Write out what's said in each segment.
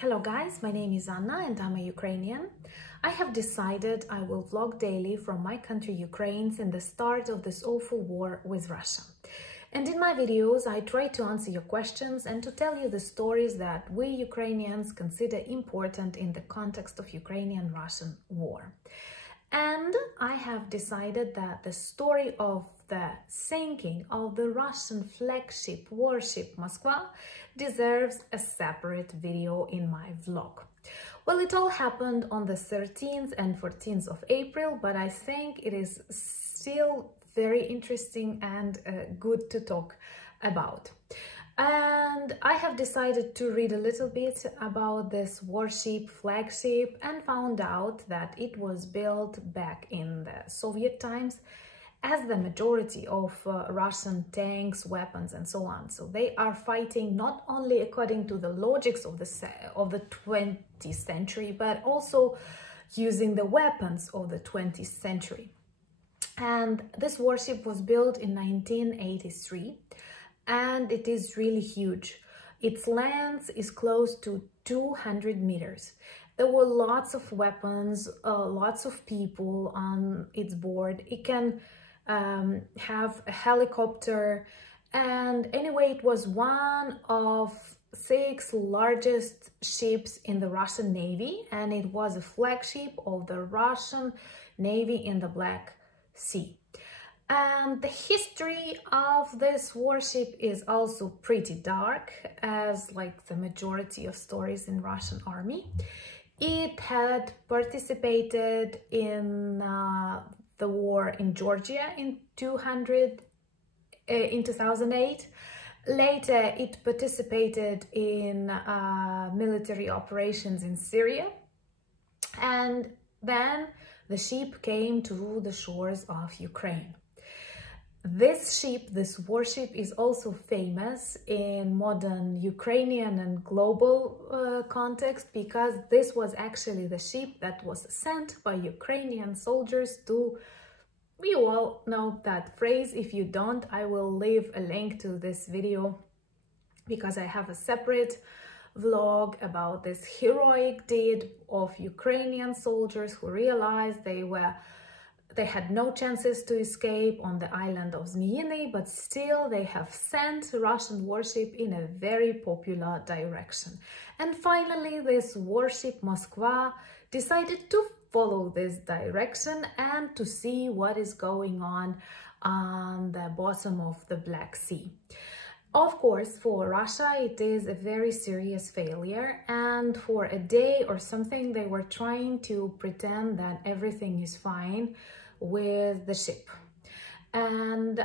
Hello guys, my name is Anna and I'm a Ukrainian. I have decided I will vlog daily from my country Ukraine since the start of this awful war with Russia. And in my videos I try to answer your questions and to tell you the stories that we Ukrainians consider important in the context of Ukrainian-Russian war. And I have decided that the story of the sinking of the Russian flagship warship Moskva deserves a separate video in my vlog. Well, it all happened on the 13th and 14th of April, but I think it is still very interesting and good to talk about. And I have decided to read a little bit about this warship flagship and found out that it was built back in the Soviet times, as the majority of Russian tanks, weapons and so on. So they are fighting not only according to the logics of the 20th century, but also using the weapons of the 20th century. And this warship was built in 1983. And it is really huge. Its length is close to 200 meters. There were lots of weapons, lots of people on its board. It can have a helicopter, and anyway, it was one of 6 largest ships in the Russian Navy, and it was a flagship of the Russian Navy in the Black Sea. And the history of this warship is also pretty dark, as like the majority of stories in Russian army. It had participated in the war in Georgia in 2008. Later, it participated in military operations in Syria. And then the ship came to rule the shores of Ukraine. This ship, this warship, is also famous in modern Ukrainian and global context because this was actually the ship that was sent by Ukrainian soldiers to, you all know that phrase. If you don't, I will leave a link to this video because I have a separate vlog about this heroic deed of Ukrainian soldiers who realized they had no chances to escape on the island of Zmyiny, but still they have sent Russian warship in a very popular direction. And finally, this warship Moskva decided to follow this direction and to see what is going on the bottom of the Black Sea. Of course, for Russia, it is a very serious failure, and for a day or something, they were trying to pretend that everything is fine with the ship. And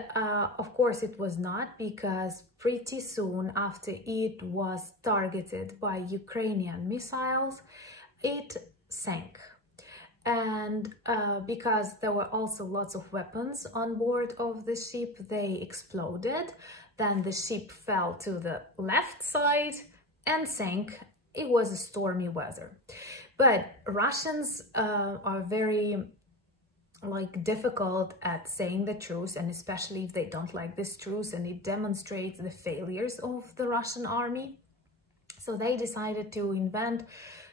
of course it was not, because pretty soon after it was targeted by Ukrainian missiles, it sank. And because there were also lots of weapons on board of the ship, they exploded. Then the ship fell to the left side and sank. It was a stormy weather. But Russians are very difficult at saying the truth, and especially if they don't like this truth, and it demonstrates the failures of the Russian army. So they decided to invent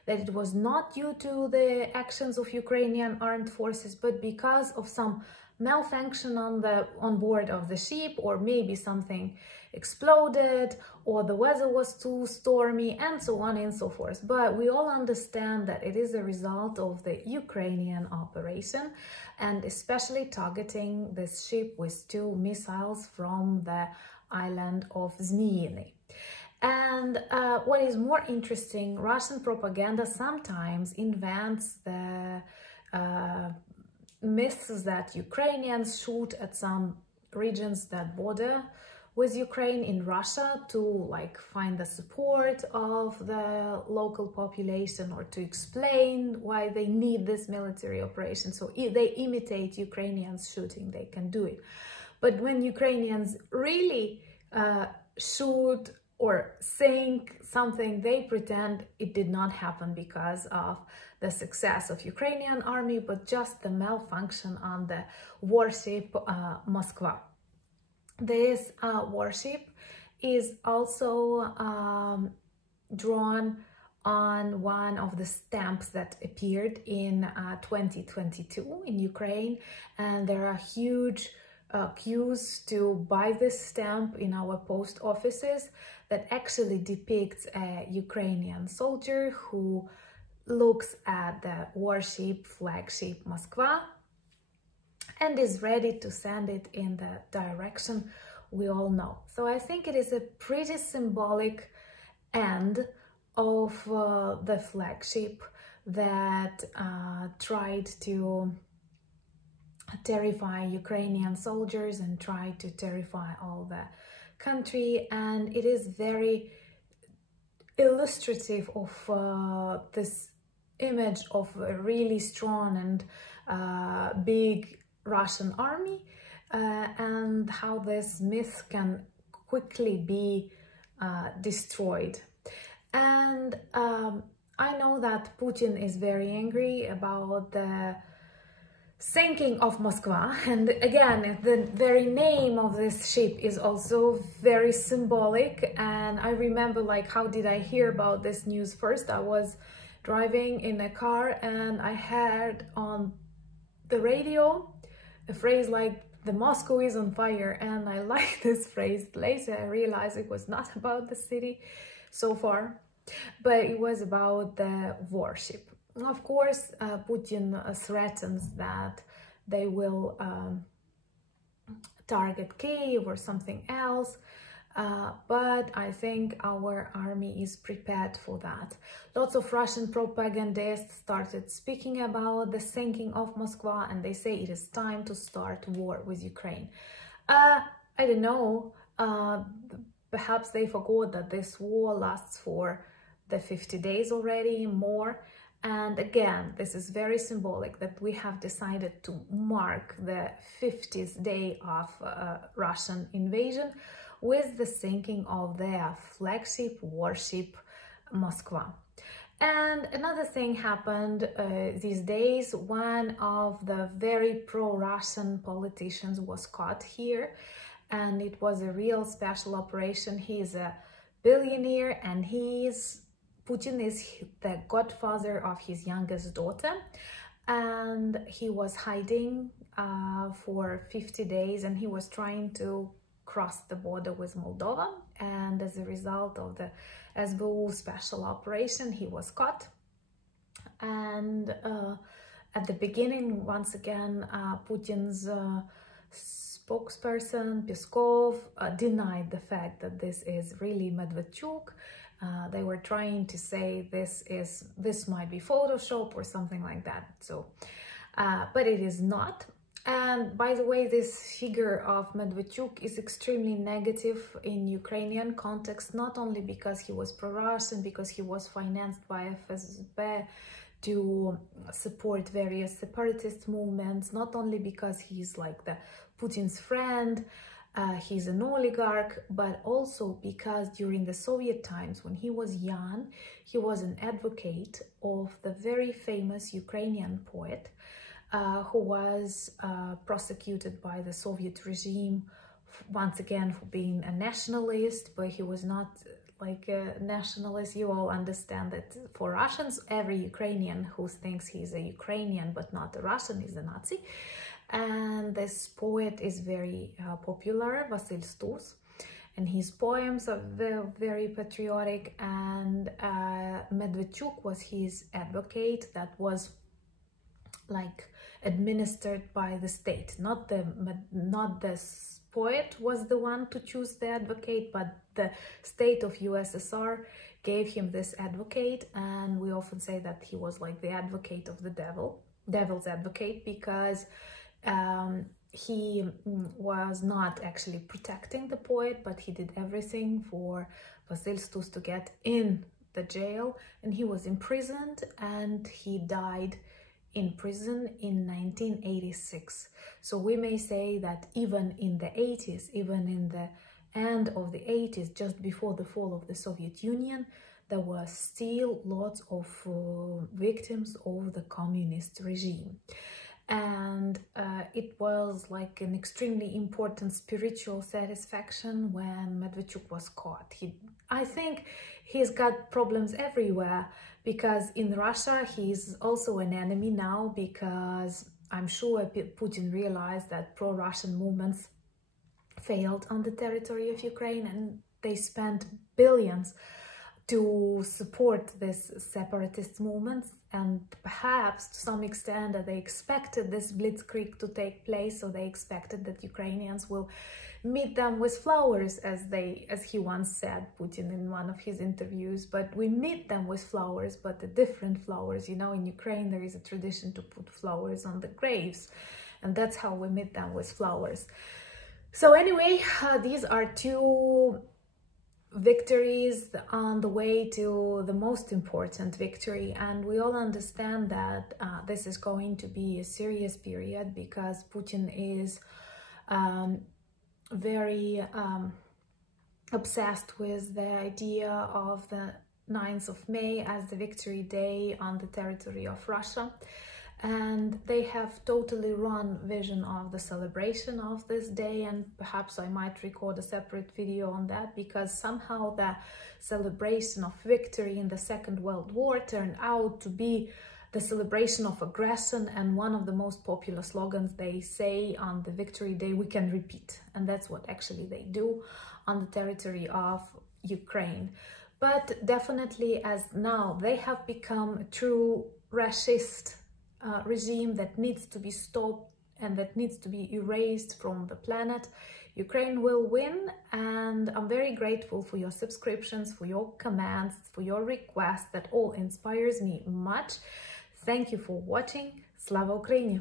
that it was not due to the actions of Ukrainian armed forces, but because of some malfunction on board of the ship, or maybe something exploded, or the weather was too stormy, and so on and so forth. But we all understand that it is a result of the Ukrainian operation, and especially targeting this ship with 2 missiles from the island of Zmyiny. And what is more interesting, Russian propaganda sometimes invents the myths that Ukrainians shoot at some regions that border with Ukraine in Russia to find the support of the local population, or to explain why they need this military operation. So if they imitate Ukrainians shooting, they can do it. But when Ukrainians really shoot or sink something, they pretend it did not happen because of the success of Ukrainian army, but just the malfunction on the warship Moskva. This warship is also drawn on one of the stamps that appeared in 2022 in Ukraine, and there are huge queues to buy this stamp in our post offices that actually depicts a Ukrainian soldier who looks at the warship flagship Moskva and is ready to send it in the direction we all know. So I think it is a pretty symbolic end of the flagship that tried to terrify Ukrainian soldiers and tried to terrify all the country, and it is very illustrative of this image of a really strong and big Russian army, and how this myth can quickly be destroyed. And I know that Putin is very angry about the sinking of Moskva, and again the very name of this ship is also very symbolic. And I remember, like, how did I hear about this news first? I was driving in a car and I heard on the radio a phrase like "the Moscow is on fire," and I like this phrase. Later I realized it was not about the city so far, but it was about the warship. Of course, Putin threatens that they will target Kyiv or something else, but I think our army is prepared for that. Lots of Russian propagandists started speaking about the sinking of Moskva, and they say it is time to start war with Ukraine. I don't know, perhaps they forgot that this war lasts for the 50 days already, more. And again, this is very symbolic that we have decided to mark the 50th day of Russian invasion with the sinking of their flagship warship Moskva. And another thing happened these days. One of the very pro-Russian politicians was caught here, and it was a real special operation. He is a billionaire, and Putin is the godfather of his youngest daughter, and he was hiding for 50 days, and he was trying to cross the border with Moldova, and as a result of the SBU special operation, he was caught. And at the beginning, once again, Putin's spokesperson Peskov denied the fact that this is really Medvedchuk. They were trying to say this might be Photoshop or something like that. So, but it is not. And by the way, this figure of Medvedchuk is extremely negative in Ukrainian context, not only because he was pro-Russian, because he was financed by FSB to support various separatist movements, not only because he's like the Putin's friend, he's an oligarch, but also because during the Soviet times, when he was young, he was an advocate of the very famous Ukrainian poet who was prosecuted by the Soviet regime, once again for being a nationalist, but he was not like a nationalist. You all understand that for Russians, every Ukrainian who thinks he's a Ukrainian but not a Russian is a Nazi. And this poet is very popular, Vasil Stus, and his poems are very patriotic, and Medvedchuk was his advocate that was like administered by the state. Not the poet was the one to choose the advocate, but the state of USSR gave him this advocate, and we often say that he was like the advocate of the devil's advocate, because he was not actually protecting the poet, but he did everything for Vasil Stus to get in the jail, and he was imprisoned, and he died in prison in 1986. So we may say that even in the 80s, even in the end of the 80s, just before the fall of the Soviet Union, there were still lots of victims of the communist regime. and it was like an extremely important spiritual satisfaction when Medvedchuk was caught. I think he's got problems everywhere, because in Russia he's also an enemy now, because I'm sure Putin realized that pro-Russian movements failed on the territory of Ukraine, and they spent billions to support this separatist movements, and perhaps to some extent that they expected this blitzkrieg to take place, so they expected that Ukrainians will meet them with flowers, as he once said, Putin, in one of his interviews. But we meet them with flowers, but the different flowers. You know, in Ukraine there is a tradition to put flowers on the graves, and that's how we meet them, with flowers. So anyway, these are two victories on the way to the most important victory, and we all understand that this is going to be a serious period, because Putin is very obsessed with the idea of the 9th of May as the victory day on the territory of Russia. And they have totally wrong vision of the celebration of this day, and perhaps I might record a separate video on that, because somehow the celebration of victory in the Second World War turned out to be the celebration of aggression, and one of the most popular slogans they say on the victory day, we can repeat. And that's what actually they do on the territory of Ukraine. But definitely, as now they have become a true Russist regime that needs to be stopped and that needs to be erased from the planet, Ukraine will win. And I'm very grateful for your subscriptions, for your comments, for your requests. That all inspires me much. Thank you for watching. Slava Ukraini!